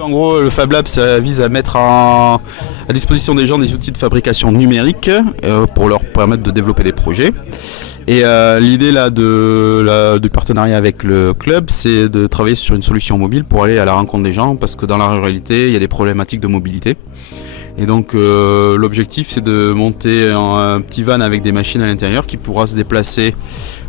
En gros, le Fab Lab, ça vise à mettre à disposition des gens des outils de fabrication numérique pour leur permettre de développer des projets. Et l'idée là du partenariat avec le club, c'est de travailler sur une solution mobile pour aller à la rencontre des gens, parce que dans la ruralité, il y a des problématiques de mobilité. Et donc l'objectif, c'est de monter un petit van avec des machines à l'intérieur qui pourra se déplacer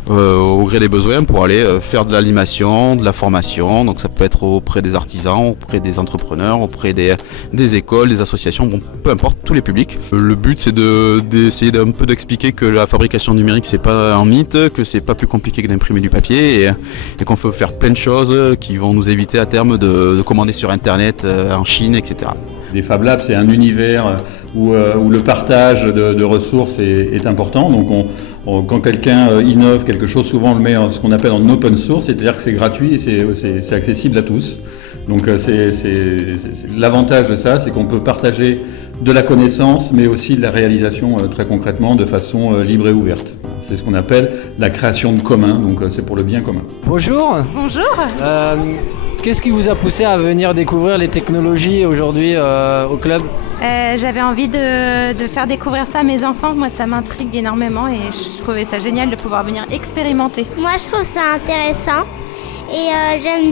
au gré des besoins pour aller faire de l'animation, de la formation. Donc ça peut être auprès des artisans, auprès des entrepreneurs, auprès des écoles, des associations, bon, peu importe, tous les publics. Le but, c'est d'essayer d'un peu d'expliquer que la fabrication numérique, c'est pas un mythe, que c'est pas plus compliqué que d'imprimer du papier et qu'on peut faire plein de choses qui vont nous éviter à terme de commander sur Internet en Chine, etc. Les Fab Labs, c'est un univers où le partage de ressources est important. Donc quand quelqu'un innove quelque chose, souvent on le met en ce qu'on appelle en open source, c'est-à-dire que c'est gratuit et c'est accessible à tous. Donc l'avantage de ça, c'est qu'on peut partager de la connaissance, mais aussi de la réalisation très concrètement de façon libre et ouverte. C'est ce qu'on appelle la création de commun, donc c'est pour le bien commun. Bonjour. Bonjour. Qu'est-ce qui vous a poussé à venir découvrir les technologies aujourd'hui au club ? J'avais envie de faire découvrir ça à mes enfants. Moi, ça m'intrigue énormément et je trouvais ça génial de pouvoir venir expérimenter. Moi, je trouve ça intéressant et j'aime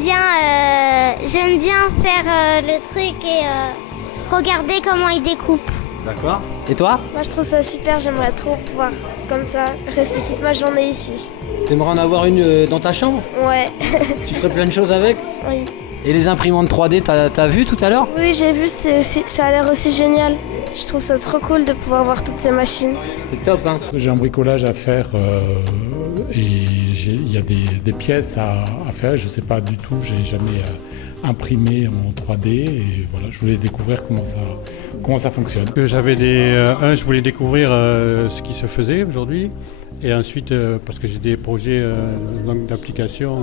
bien faire le truc et regarder comment ils découpent. D'accord. Et toi ? Moi, je trouve ça super. J'aimerais trop pouvoir, comme ça, rester toute ma journée ici. T'aimerais en avoir une dans ta chambre ? Ouais. Tu ferais plein de choses avec ? Oui. Et les imprimantes 3D, t'as vu tout à l'heure ? Oui, j'ai vu, ça a l'air aussi génial. Je trouve ça trop cool de pouvoir voir toutes ces machines. C'est top, hein ? J'ai un bricolage à faire et il y a des pièces à faire. Je ne sais pas du tout, j'ai jamais imprimé en 3D et voilà, je voulais découvrir comment ça fonctionne. Je voulais découvrir ce qui se faisait aujourd'hui et ensuite parce que j'ai des projets d'application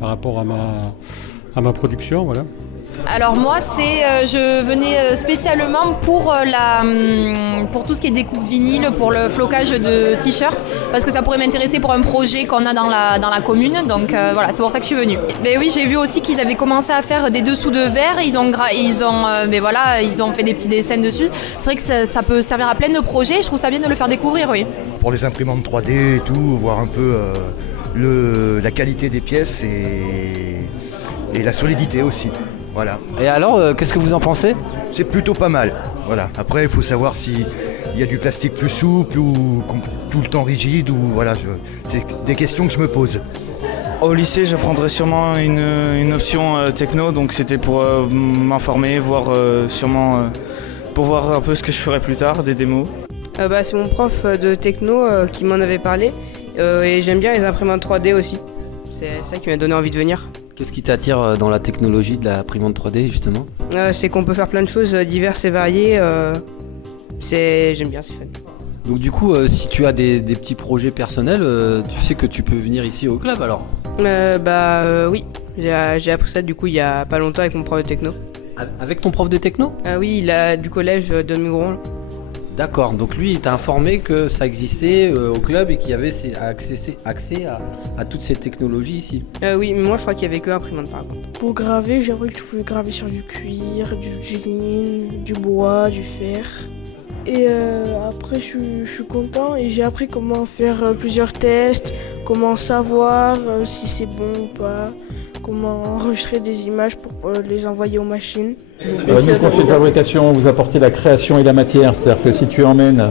par rapport à ma production, voilà. Alors moi, je venais spécialement pour tout ce qui est découpe vinyle, pour le flocage de t-shirts, parce que ça pourrait m'intéresser pour un projet qu'on a dans la commune. Donc voilà, c'est pour ça que je suis venue. Mais oui, j'ai vu aussi qu'ils avaient commencé à faire des dessous de verre. Ils ont fait des petits dessins dessus. C'est vrai que ça peut servir à plein de projets. Je trouve ça bien de le faire découvrir, oui. Pour les imprimantes 3D et tout, voir un peu la qualité des pièces et la solidité aussi. Voilà. Et alors, qu'est-ce que vous en pensez ? C'est plutôt pas mal. Voilà. Après, il faut savoir s'il y a du plastique plus souple ou tout le temps rigide. Ou voilà, c'est des questions que je me pose. Au lycée, je prendrais sûrement une option techno, donc c'était pour m'informer, voir pour voir un peu ce que je ferais plus tard, des démos. C'est mon prof de techno qui m'en avait parlé et j'aime bien les imprimantes 3D aussi. C'est ça qui m'a donné envie de venir. Qu'est-ce qui t'attire dans la technologie de l'imprimante 3D justement ? C'est qu'on peut faire plein de choses diverses et variées. J'aime bien, c'est fun. Donc du coup, si tu as des petits projets personnels, tu sais que tu peux venir ici au club alors ? Oui, j'ai appris ça du coup il y a pas longtemps avec mon prof de techno. Avec ton prof de techno ? Oui, il a du collège de Mugron. D'accord, donc lui il t'a informé que ça existait au club et qu'il y avait accès à toutes ces technologies ici. Oui, mais moi je crois qu'il y avait que imprimante par contre. Pour graver, j'ai appris que tu pouvais graver sur du cuir, du jean, du bois, du fer. Et après je suis content et j'ai appris comment faire plusieurs tests, comment savoir si c'est bon ou pas, comment enregistrer des images pour les envoyer aux machines. Nous, quand fait de fabrication, vous apportez la création et la matière, c'est-à-dire que si tu emmènes...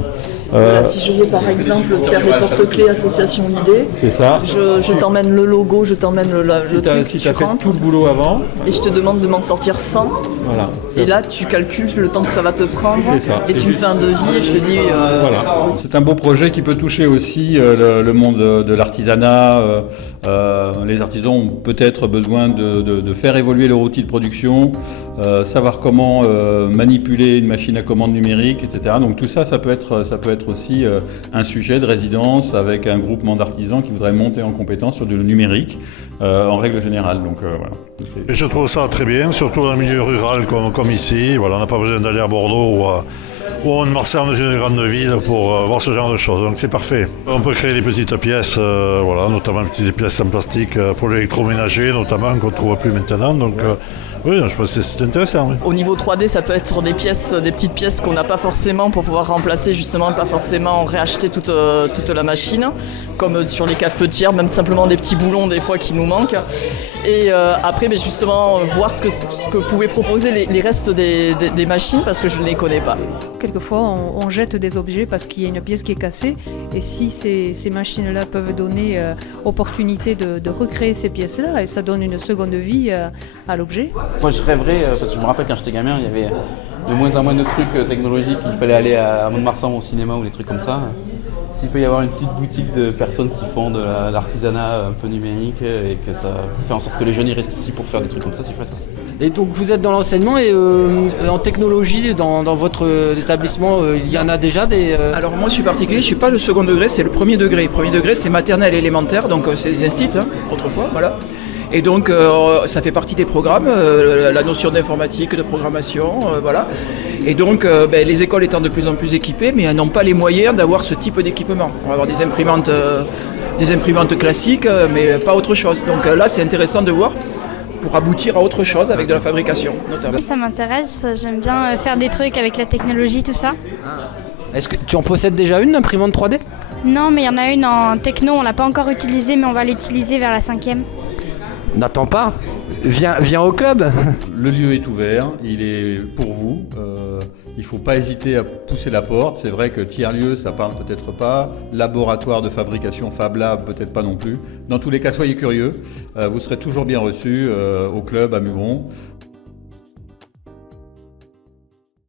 si je veux par exemple faire des porte-clés association idée, c'est ça. Je t'emmène le logo, je t'emmène le truc, si tu as fait tout le boulot avant. Et je te demande de m'en sortir 100. Voilà. Et là tu calcules le temps que ça va te prendre. C'est ça. Et tu me fais un devis et je te dis... Voilà. C'est un beau projet qui peut toucher aussi le monde de l'artisanat. Les artisans ont peut-être besoin de faire évoluer leur outil de production, savoir comment manipuler une machine à commande numérique, etc. Donc tout ça, ça peut être aussi un sujet de résidence avec un groupement d'artisans qui voudraient monter en compétence sur du numérique en règle générale. Donc voilà. Et je trouve ça très bien, surtout dans le milieu rural comme ici. Voilà, on n'a pas besoin d'aller à Bordeaux on est Marseille dans une grande ville pour voir ce genre de choses. Donc c'est parfait. On peut créer des petites pièces, notamment des pièces en plastique pour l'électroménager, notamment qu'on ne trouve plus maintenant. Donc oui, je pense que c'est intéressant. Oui. Au niveau 3D, ça peut être des petites pièces qu'on n'a pas forcément pour pouvoir remplacer, justement, pas forcément réacheter toute la machine, comme sur les cafetières, même simplement des petits boulons des fois qui nous manquent. Et après, justement, voir ce que pouvaient proposer les restes des machines, parce que je ne les connais pas. Quelquefois, on jette des objets parce qu'il y a une pièce qui est cassée. Et si ces machines-là peuvent donner opportunité de recréer ces pièces-là, et ça donne une seconde vie à l'objet. Moi, je rêverais, parce que je me rappelle quand j'étais gamin, il y avait de moins en moins de trucs technologiques. Il fallait aller à Mont-de-Marsan au cinéma ou des trucs comme ça. S'il peut y avoir une petite boutique de personnes qui font de l'artisanat un peu numérique et que ça fait en sorte que les jeunes y restent ici pour faire des trucs comme ça, c'est chouette. Et donc vous êtes dans l'enseignement et en technologie, dans votre établissement, il y en a déjà des... Alors moi je suis particulier, je ne suis pas le second degré, c'est le premier degré. Le premier degré c'est maternelle et élémentaire, donc c'est des instituts autrefois, voilà. Et donc ça fait partie des programmes, la notion d'informatique, de programmation, voilà. Et donc les écoles étant de plus en plus équipées, mais elles n'ont pas les moyens d'avoir ce type d'équipement. On va avoir des imprimantes classiques, mais pas autre chose. Donc là c'est intéressant de voir pour aboutir à autre chose avec de la fabrication notamment. Oui, ça m'intéresse, j'aime bien faire des trucs avec la technologie, tout ça. Est-ce que tu en possèdes déjà une imprimante 3D ? Non, mais il y en a une en techno, on l'a pas encore utilisée, mais on va l'utiliser vers la 5e. N'attends pas, viens au club. Le lieu est ouvert, il est pour vous. Il ne faut pas hésiter à pousser la porte. C'est vrai que tiers-lieu, ça parle peut-être pas. Laboratoire de fabrication Fab Lab, peut-être pas non plus. Dans tous les cas, soyez curieux. Vous serez toujours bien reçus au club à Mugron.